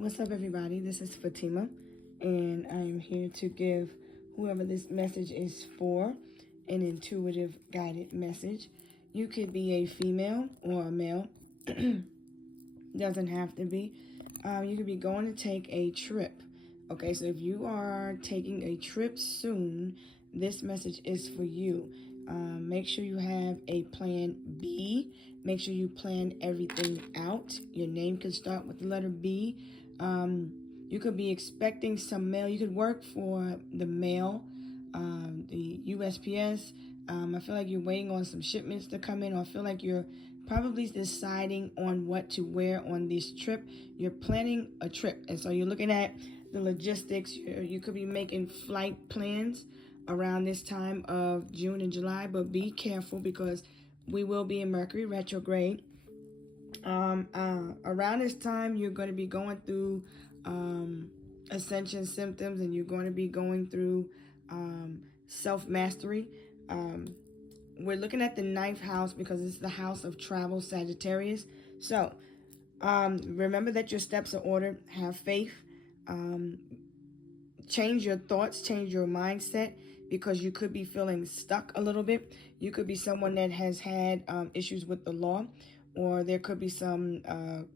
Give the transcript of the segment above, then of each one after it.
What's up, everybody? This is Fatima, and I am here to give whoever this message is for an intuitive guided message. You could be a female or a male, doesn't have to be. You could be going to take a trip. Okay, so if you are taking a trip soon, this message is for you. Make sure you have a plan B. Make sure you plan everything out. Your name can start with the letter B. You could be expecting some mail. You could work for the mail, the USPS. I feel like you're waiting on some shipments to come in, or I feel like you're probably deciding on what to wear on this trip. You're planning a trip, and so you're looking at the logistics. You could be making flight plans around this time of June and July, but be careful because we will be in Mercury retrograde. Around this time, you're going to be going through ascension symptoms, and you're going to be going through self-mastery. We're looking at the 9th house because it's the house of travel, Sagittarius. So remember that your steps are ordered. Have faith. Change your thoughts, change your mindset, because you could be feeling stuck a little bit. You could be someone that has had issues with the law, or there could be some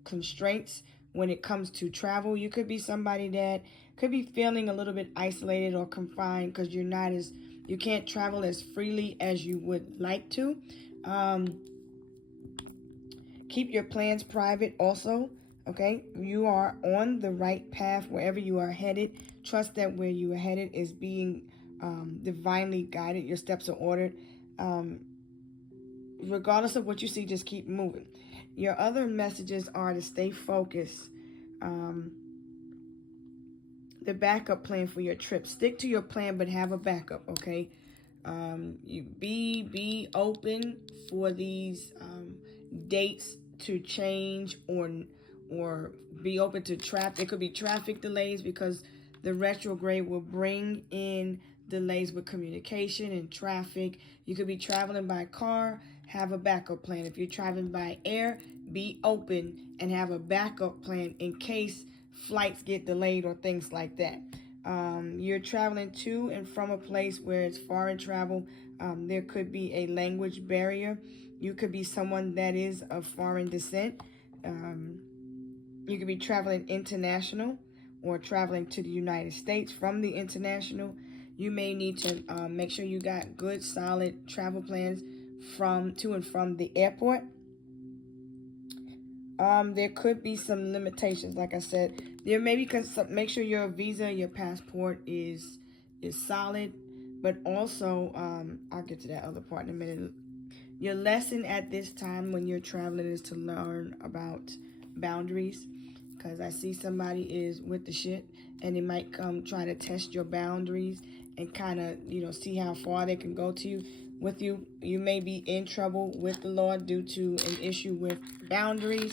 constraints when it comes to travel. You could be somebody that could be feeling a little bit isolated or confined because you can't travel as freely as you would like to. Keep your plans private also. Okay, you are on the right path wherever you are headed. Trust that where you are headed is being divinely guided. Your steps are ordered. Regardless of what you see, just keep moving. Your other messages are to stay focused. The backup plan for your trip. Stick to your plan, but have a backup, okay? You be open for these dates to change, or be open to traffic. It could be traffic delays because the retrograde will bring in delays with communication and traffic. You could be traveling by car, have a backup plan. If you're traveling by air, be open and have a backup plan in case flights get delayed or things like that. You're traveling to and from a place where it's foreign travel. There could be a language barrier. You could be someone that is of foreign descent. You could be traveling international or traveling to the United States from the international. You may need to make sure you got good, solid travel plans to and from the airport. There could be some limitations. Like I said, there may be, make sure your visa, your passport is solid. But also, I'll get to that other part in a minute. Your lesson at this time when you're traveling is to learn about boundaries, because I see somebody is with the shit and they might come try to test your boundaries and kind of, see how far they can go with you. You may be in trouble with the Lord due to an issue with boundaries.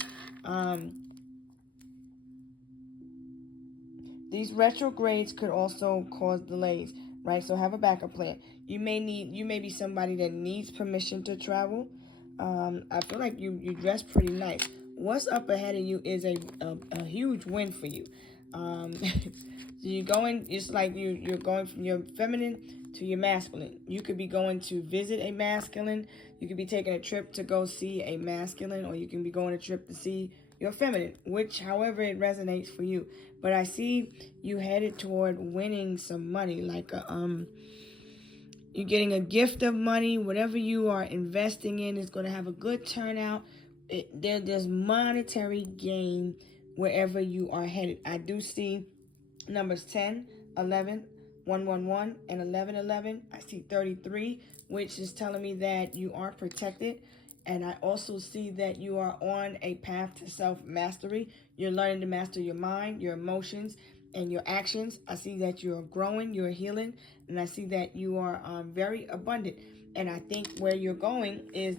These retrogrades could also cause delays, right? So have a backup plan. You may be somebody that needs permission to travel. I feel like you dress pretty nice. What's up ahead of you is a huge win for you. So you're going, it's like you're going from your feminine to your masculine. You could be going to visit a masculine. You could be taking a trip to go see a masculine, or you can be going a trip to see your feminine, however it resonates for you. But I see you headed toward winning some money, like you're getting a gift of money. Whatever you are investing in is going to have a good turnout. There's monetary gain wherever you are headed. I do see numbers 10, 11, 111, and 1111. I see 33, which is telling me that you are protected. And I also see that you are on a path to self-mastery. You're learning to master your mind, your emotions, and your actions. I see that you're growing, you're healing, and I see that you are very abundant. And I think where you're going is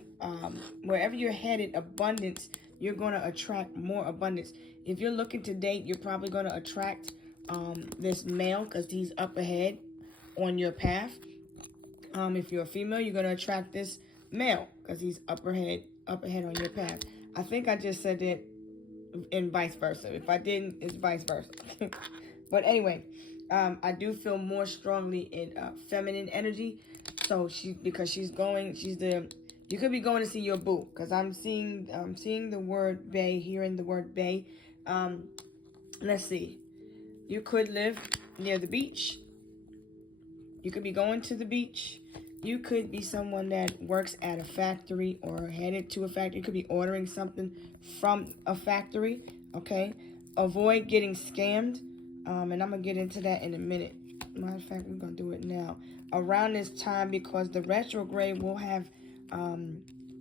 wherever you're headed, abundance, you're going to attract more abundance. If you're looking to date, you're probably going to attract this male because he's up ahead on your path. If you're a female, you're going to attract this male because he's up ahead on your path. I think I just said that and vice versa. If I didn't, it's vice versa. But anyway, I do feel more strongly in feminine energy. So because she's the, you could be going to see your boo, because I'm seeing the word bay, hearing the word bay. Let's see. You could live near the beach. You could be going to the beach. You could be someone that works at a factory or headed to a factory. You could be ordering something from a factory, okay? Avoid getting scammed, and I'm going to get into that in a minute. Matter of fact, we're going to do it now. Around this time, because the retrograde will have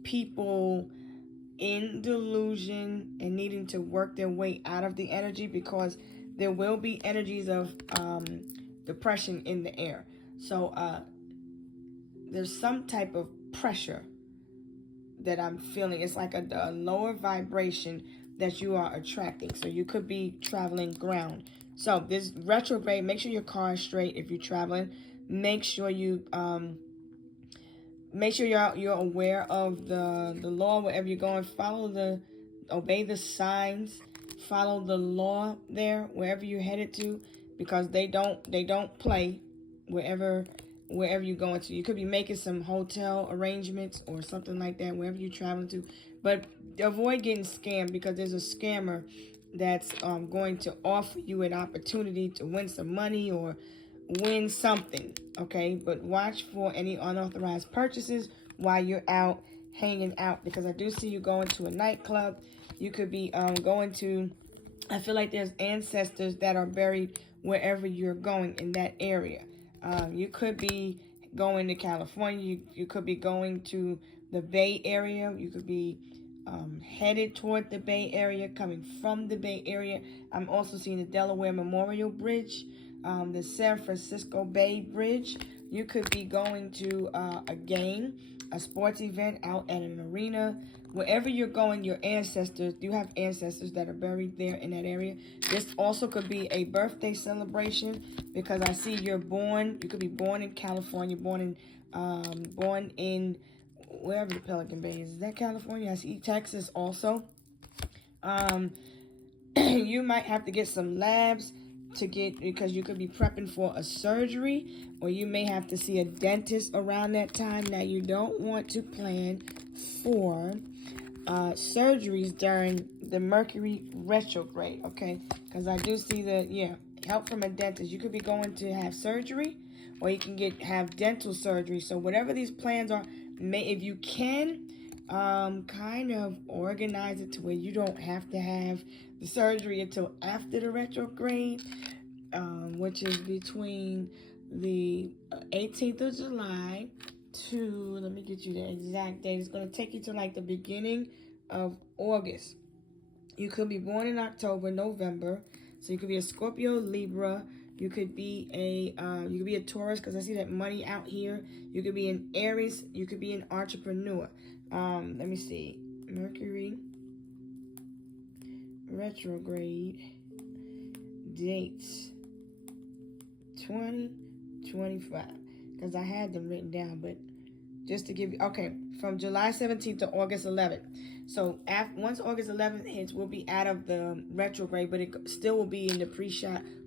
people in delusion and needing to work their way out of the energy, because there will be energies of depression in the air. So there's some type of pressure that I'm feeling. It's like a lower vibration that you are attracting. So you could be traveling ground. So this retrograde, make sure your car is straight if you're traveling. Make sure you're aware of the law wherever you're going. Obey the signs. Follow the law there wherever you're headed to, because they don't play wherever you're going to. You could be making some hotel arrangements or something like that wherever you're traveling to, but avoid getting scammed, because there's a scammer that's going to offer you an opportunity to win some money or win something, okay? But watch for any unauthorized purchases while you're out hanging out, because I do see you going to a nightclub. You could be going to, I feel like there's ancestors that are buried wherever you're going in that area. You could be going to California. You could be going to the Bay Area. You could be headed toward the Bay Area, coming from the Bay Area. I'm also seeing the Delaware Memorial Bridge, the San Francisco Bay Bridge. You could be going to a game, a sports event out at an arena. Wherever you're going, you have ancestors that are buried there in that area. This also could be a birthday celebration, because I see you could be born in California, born in wherever the Pelican Bay is. Is that California? I see Texas also. You might have to get some labs because you could be prepping for a surgery, or you may have to see a dentist around that time. Now, you don't want to plan for surgeries during the Mercury retrograde, okay? Because I do see help from a dentist. You could be going to have surgery, or you can have dental surgery. So whatever these plans are, if you can, kind of organize it to where you don't have to have the surgery until after the retrograde, which is between the 18th of July to, let me get you the exact date. It's going to take you to like the beginning of August. You could be born in October, November. So you could be a Scorpio, Libra. You could be a Taurus, because I see that money out here. You could be an Aries. You could be an entrepreneur. Let me see. Mercury retrograde dates 2025, because I had them written down, but just to give you, okay, from July 17th to August 11th. So once August 11th hits, we'll be out of the retrograde, but it still will be in the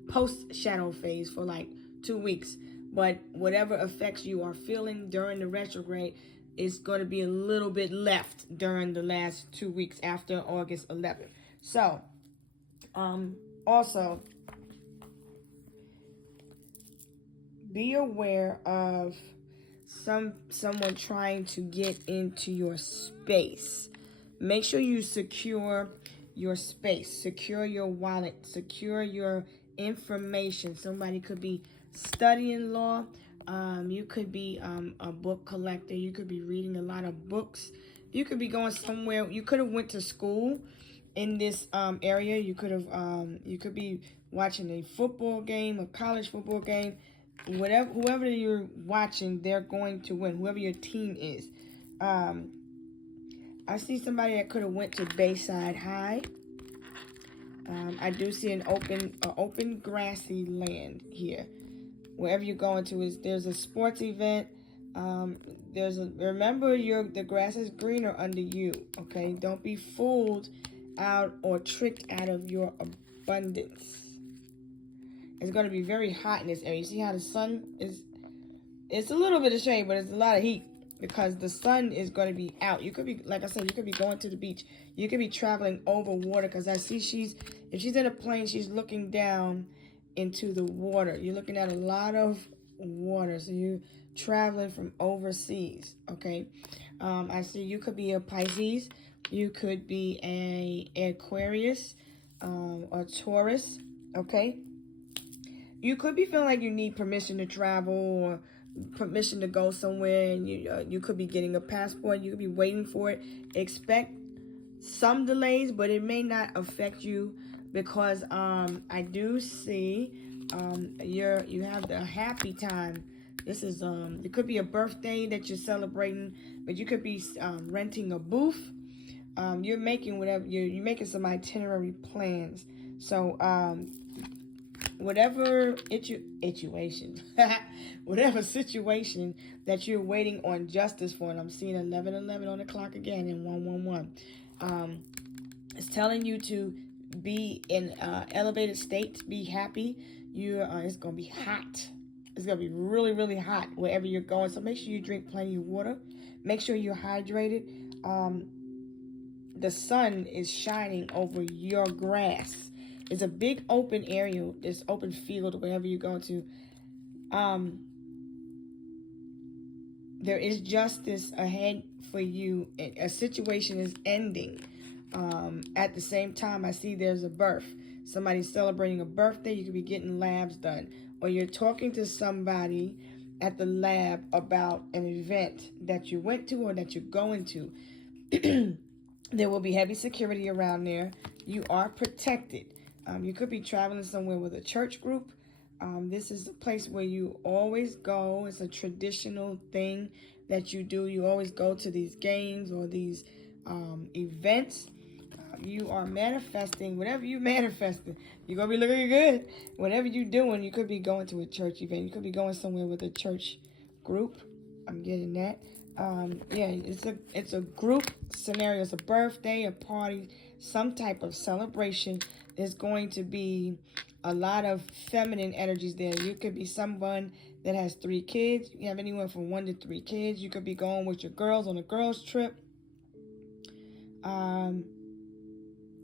post-shadow phase for like 2 weeks. But whatever effects you are feeling during the retrograde, it's going to be a little bit left during the last 2 weeks after August 11th. So, also, be aware of someone trying to get into your space. Make sure you secure your space, secure your wallet, secure your information. Somebody could be studying law. You could be a book collector. You could be reading a lot of books. You could be going somewhere. You could have went to school in this area. You could be watching a football game, a college football game. Whoever you're watching, they're going to win. Whoever your team is. I see somebody that could have went to Bayside High. I do see an open grassy land here. Wherever you're going to, there's a sports event. Remember the grass is greener under you. Okay, don't be fooled out or tricked out of your abundance. It's going to be very hot in this area. You see how the sun is, it's a little bit of shade, but it's a lot of heat because the sun is going to be out. You could be, like I said, you could be going to the beach. You could be traveling over water because I see if she's in a plane, she's looking down into the water. You're looking at a lot of water. So you're traveling from overseas, okay? I see you could be a Pisces. You could be a Aquarius or Taurus, okay? You could be feeling like you need permission to travel or permission to go somewhere, and you could be getting a passport. You could be waiting for it. Expect some delays, but it may not affect you because I do see you have the happy time. This is it could be a birthday that you're celebrating, but you could be renting a booth. You're making whatever you're making some itinerary plans. So whatever whatever situation that you're waiting on justice for, and I'm seeing 11:11 on the clock again and 111. It's telling you to be in elevated state, be happy. It's gonna be hot. It's gonna be really, really hot wherever you're going. So make sure you drink plenty of water. Make sure you're hydrated. The sun is shining over your grass. It's a big open area, this open field, wherever you go to. There is justice ahead for you. A situation is ending. At the same time, I see there's a birth. Somebody's celebrating a birthday. You could be getting labs done. Or you're talking to somebody at the lab about an event that you went to or that you're going to. There will be heavy security around there. You are protected. You could be traveling somewhere with a church group. This is a place where you always go. It's a traditional thing that you do. You always go to these games or these events. You are manifesting whatever you manifesting. You're going to be looking good. Whatever you're doing, you could be going to a church event. You could be going somewhere with a church group. I'm getting that. Yeah, it's a group scenario. It's a birthday, a party, some type of celebration. There's going to be a lot of feminine energies there. You could be someone that has 3 kids. You have anyone from 1 to 3 kids. You could be going with your girls on a girls trip.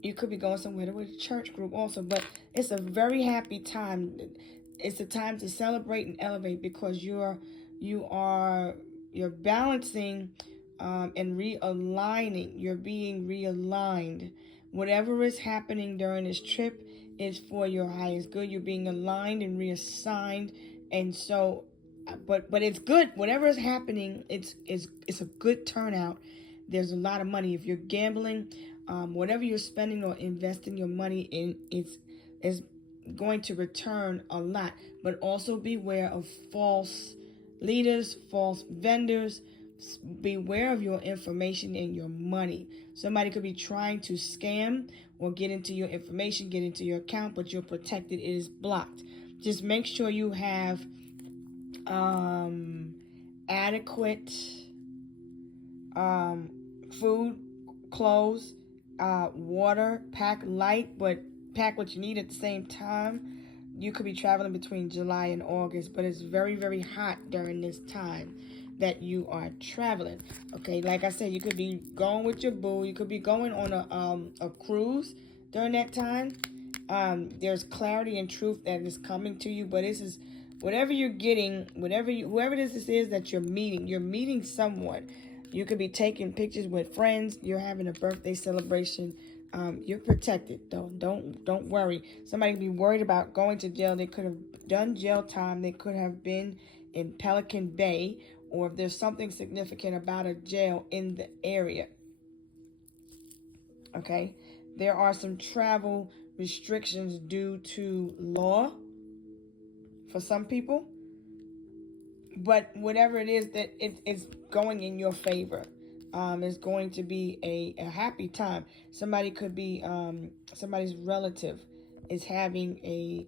You could be going somewhere with a church group also, but it's a very happy time. It's a time to celebrate and elevate because you're balancing and realigning. You're being realigned. Whatever is happening during this trip is for your highest good. You're being aligned and reassigned, and so, but it's good. Whatever is happening, it's a good turnout. There's a lot of money. If you're gambling, whatever you're spending or investing your money in, is going to return a lot. But also beware of false leaders, false vendors. Beware of your information and your money. Somebody could be trying to scam or get into your information, get into your account, but you're protected. It is blocked. Just make sure you have adequate food, clothes, water. Pack light, but pack what you need at the same time. You could be traveling between July and August, but it's very, very hot during this time that you are traveling. Okay, like I said, you could be going with your boo. You could be going on a cruise during that time. There's clarity and truth that is coming to you, but this is whatever you're getting, whoever this is that you're meeting someone. You could be taking pictures with friends. You're having a birthday celebration. You're protected, though. Don't worry. Somebody could be worried about going to jail. They could have done jail time. They could have been in Pelican Bay, or if there's something significant about a jail in the area. Okay? There are some travel restrictions due to law for some people. But whatever it is, that it's going in your favor. It's going to be a happy time. Somebody could be somebody's relative is having a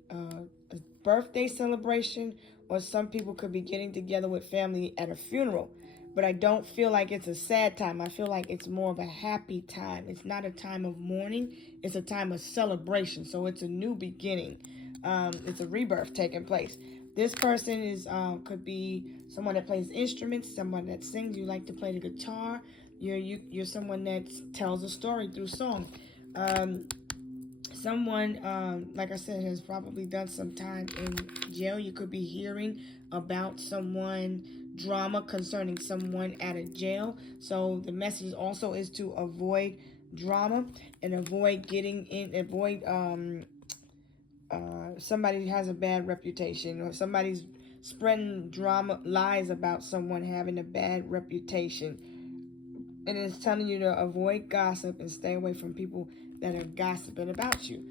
birthday celebration, or some people could be getting together with family at a funeral. but I don't feel like it's a sad time. I feel like it's more of a happy time. It's not a time of mourning. It's a time of celebration. So it's a new beginning. It's a rebirth taking place. This person is could be someone that plays instruments, someone that sings. You like to play the guitar. You're someone that tells a story through song. Someone, like I said, has probably done some time in jail. You could be hearing about someone, drama concerning someone out of jail. So the message also is to avoid drama and avoid somebody has a bad reputation, or somebody's spreading drama, lies about someone having a bad reputation. And it's telling you to avoid gossip and stay away from people that are gossiping about you.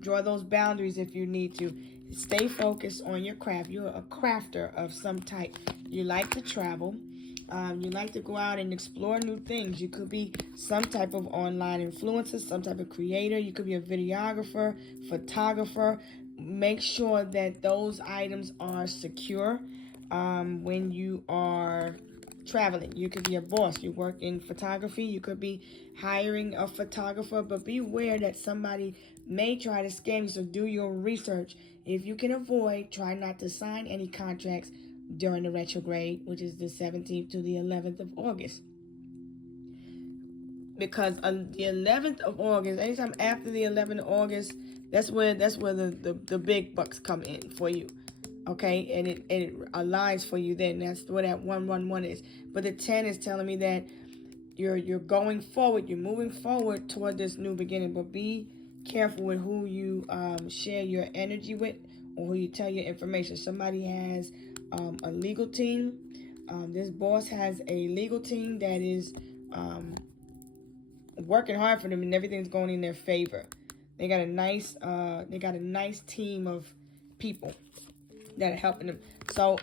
Draw those boundaries if you need to. Stay focused on your craft. You're a crafter of some type. You like to travel. You like to go out and explore new things. You could be some type of online influencer, some type of creator. You could be a videographer, photographer. Make sure that those items are secure when you are traveling. You could be a boss. You work in photography. You could be hiring a photographer, but beware that somebody may try to scam you. So do your research. If you can avoid, try not to sign any contracts during the retrograde, which is the 17th to the 11th of August. Because on the 11th of August, anytime after the 11th of August, that's where the big bucks come in for you. Okay, and it aligns for you then. That's what that 111 is. But the 10 is telling me that you're going forward, you're moving forward toward this new beginning. But be careful with who you share your energy with, or who you tell your information. Somebody has a legal team. This boss has a legal team that is working hard for them, and everything's going in their favor. They got a nice team of people that are helping them. So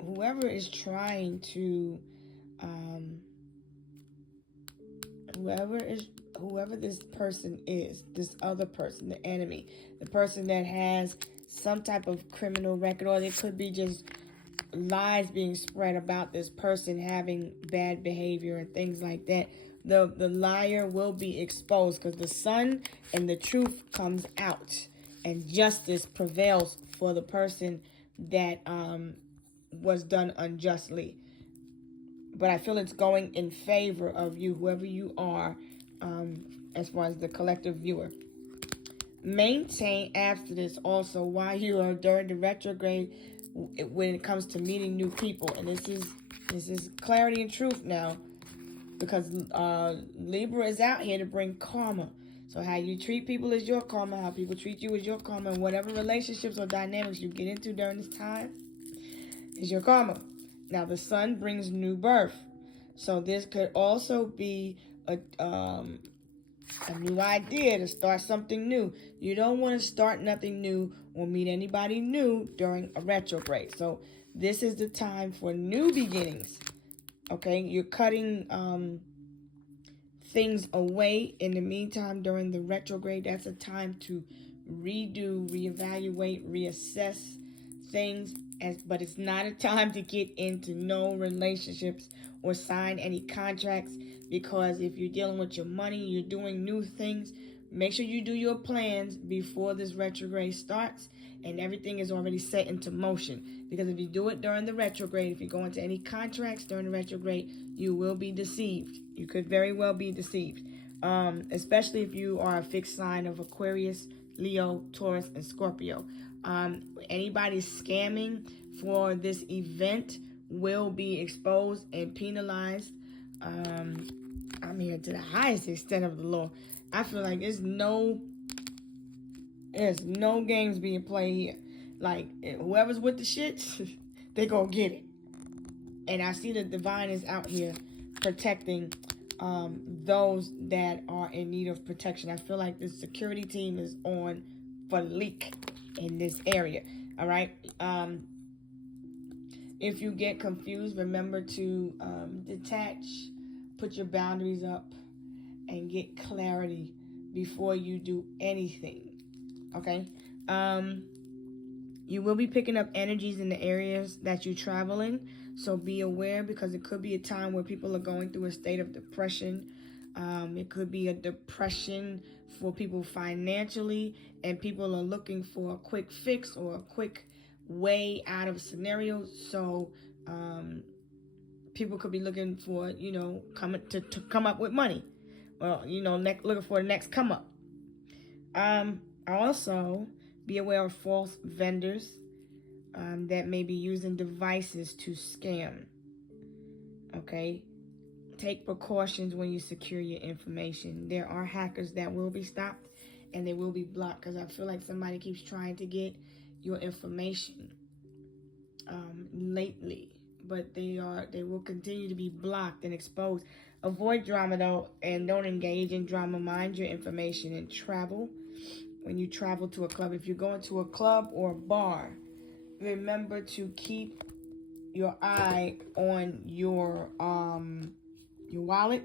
whoever is trying to whoever this person is, this other person, the enemy, the person that has some type of criminal record, or it could be just lies being spread about this person having bad behavior and things like that. The liar will be exposed, because the sun and the truth comes out, and justice prevails for the person that was done unjustly. But I feel it's going in favor of you, whoever you are, as far as the collective viewer. Maintain abstinence also while you are during the retrograde when it comes to meeting new people. And this is clarity and truth now, because Libra is out here to bring karma. So how you treat people is your karma. How people treat you is your karma. And whatever relationships or dynamics you get into during this time is your karma. Now, the sun brings new birth. So this could also be a new idea to start something new. You don't want to start nothing new or meet anybody new during a retrograde. So this is the time for new beginnings. Okay, you're cutting things away. In the meantime, during the retrograde, that's a time to redo, reevaluate, reassess things. But it's not a time to get into no relationships or sign any contracts, because if you're dealing with your money, you're doing new things, make sure you do your plans before this retrograde starts and everything is already set into motion. Because if you do it during the retrograde, if you go into any contracts during the retrograde, you will be deceived. You could very well be deceived, especially if you are a fixed sign of Aquarius, Leo, Taurus, and Scorpio. Anybody scamming for this event will be exposed and penalized. I'm here to the highest extent of the law. I feel like there's no games being played here. Like, whoever's with the shit, they gonna get it. And I see the divine is out here protecting those that are in need of protection. I feel like the security team is on for leak in this area. All right. If you get confused, remember to detach, put your boundaries up, and get clarity before you do anything. Okay. You will be picking up energies in the areas that you travel in. So be aware, because it could be a time where people are going through a state of depression. It could be a depression for people financially, and people are looking for a quick fix or a quick way out of scenarios. So people could be looking for, coming to come up with money, or looking for the next come up. Also, be aware of false vendors that may be using devices to scam. Okay, take precautions when you secure your information. There are hackers that will be stopped and they will be blocked, because I feel like somebody keeps trying to get your information lately, but they will continue to be blocked and exposed. Avoid drama though, and don't engage in drama. Mind your information and travel. When you travel to a club, if you're going to a club or a bar, remember to keep your eye on your wallet,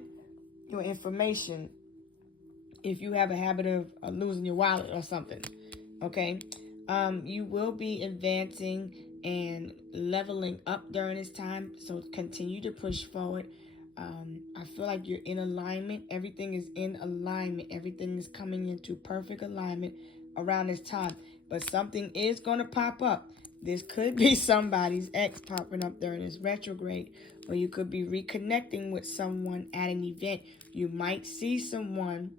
your information, if you have a habit of losing your wallet or something. Okay, you will be advancing and leveling up during this time, so continue to push forward. I feel like you're in alignment. Everything is in alignment. Everything is coming into perfect alignment around this time. But something is going to pop up. This could be somebody's ex popping up during this retrograde, or you could be reconnecting with someone at an event. You might see someone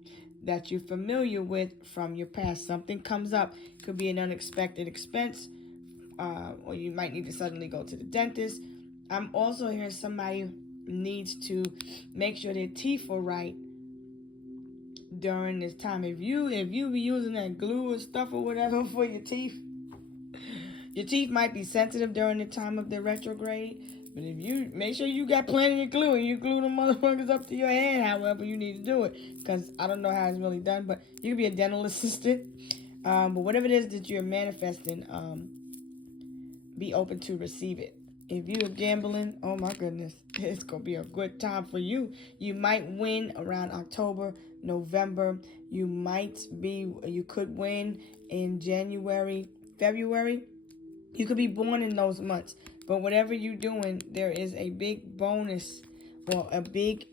that you're familiar with from your past. Something comes up. Could be an unexpected expense, or you might need to suddenly go to the dentist. I'm also hearing somebody needs to make sure their teeth are right during this time. If you be using that glue or stuff or whatever for your teeth might be sensitive during the time of the retrograde. But if you make sure you got plenty of glue and you glue the motherfuckers up to your hand, however you need to do it, because I don't know how it's really done, but you can be a dental assistant. But whatever it is that you're manifesting, be open to receive it. If you're gambling, oh my goodness, it's going to be a good time for you. You might win around October, November. You could win in January, February. You could be born in those months. But whatever you're doing, there is a big bonus or a big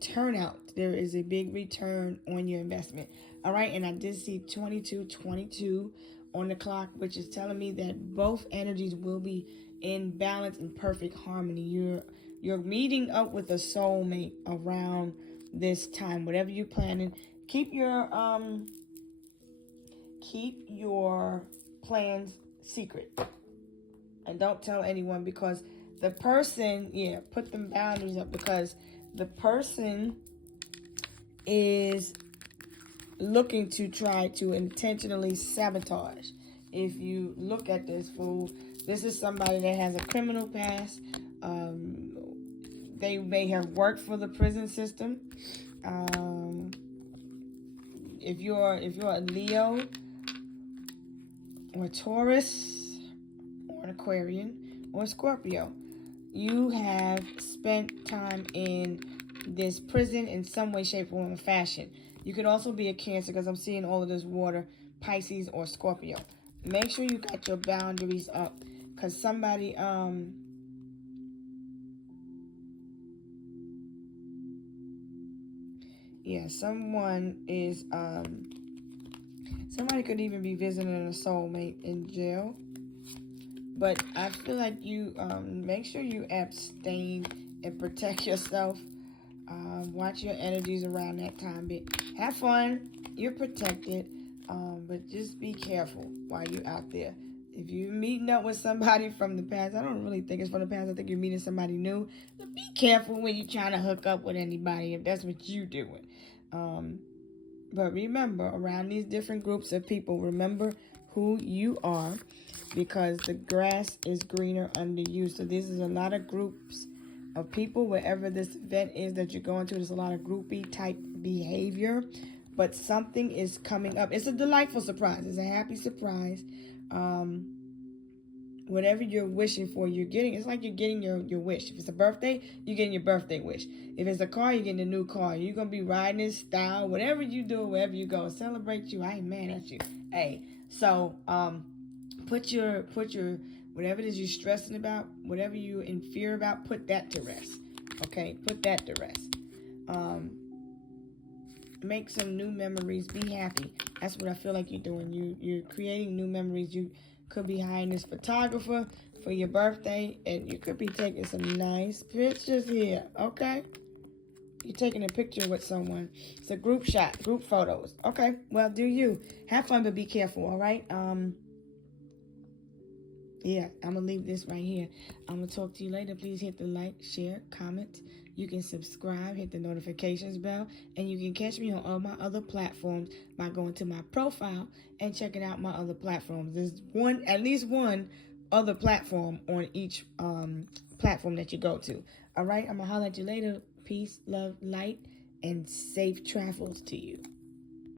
turnout. There is a big return on your investment. All right, and I did see 2222 on the clock, which is telling me that both energies will be in balance and perfect harmony. You're meeting up with a soulmate around this time. Whatever you're planning, keep your plans secret and don't tell anyone, because the person, put them boundaries up, because the person is looking to try to intentionally sabotage. If you look at this fool, this is somebody that has a criminal past. They may have worked for the prison system. If you're a Leo or a Taurus or an Aquarian or a Scorpio, you have spent time in this prison in some way, shape, form, or fashion. You could also be a Cancer, because I'm seeing all of this water, Pisces or Scorpio. Make sure you got your boundaries up, because somebody somebody could even be visiting a soulmate in jail. But I feel like you make sure you abstain and protect yourself. Watch your energies around that time. Have fun. You're protected. But just be careful while you're out there. If you're meeting up with somebody from the past, I don't really think it's from the past. I think you're meeting somebody new. But be careful when you're trying to hook up with anybody, if that's what you're doing. But remember, around these different groups of people, remember who you are, because the grass is greener under you. So this is a lot of groups of people. Wherever this event is that you're going to, there's a lot of groupie type behavior. But something is coming up. It's a delightful surprise. It's a happy surprise. Whatever you're wishing for, you're getting. It's like you're getting your wish. If it's a birthday, you're getting your birthday wish. If it's a car, you're getting a new car. You're going to be riding in style. Whatever you do, wherever you go, celebrate you. I ain't mad at you. Hey, so put your whatever it is you're stressing about, whatever you're in fear about, put that to rest. Okay, put that to rest. Make some new memories. Be happy. That's what I feel like you're doing. You're creating new memories. You could be hiring this photographer for your birthday, and you could be taking some nice pictures here. Okay, you're taking a picture with someone. It's a group shot, group photos. Okay, well, do you have fun, but be careful. All right. Yeah, I'm going to leave this right here. I'm going to talk to you later. Please hit the like, share, comment. You can subscribe, hit the notifications bell, and you can catch me on all my other platforms by going to my profile and checking out my other platforms. There's at least one other platform on each platform that you go to. All right, I'm going to holler at you later. Peace, love, light, and safe travels to you.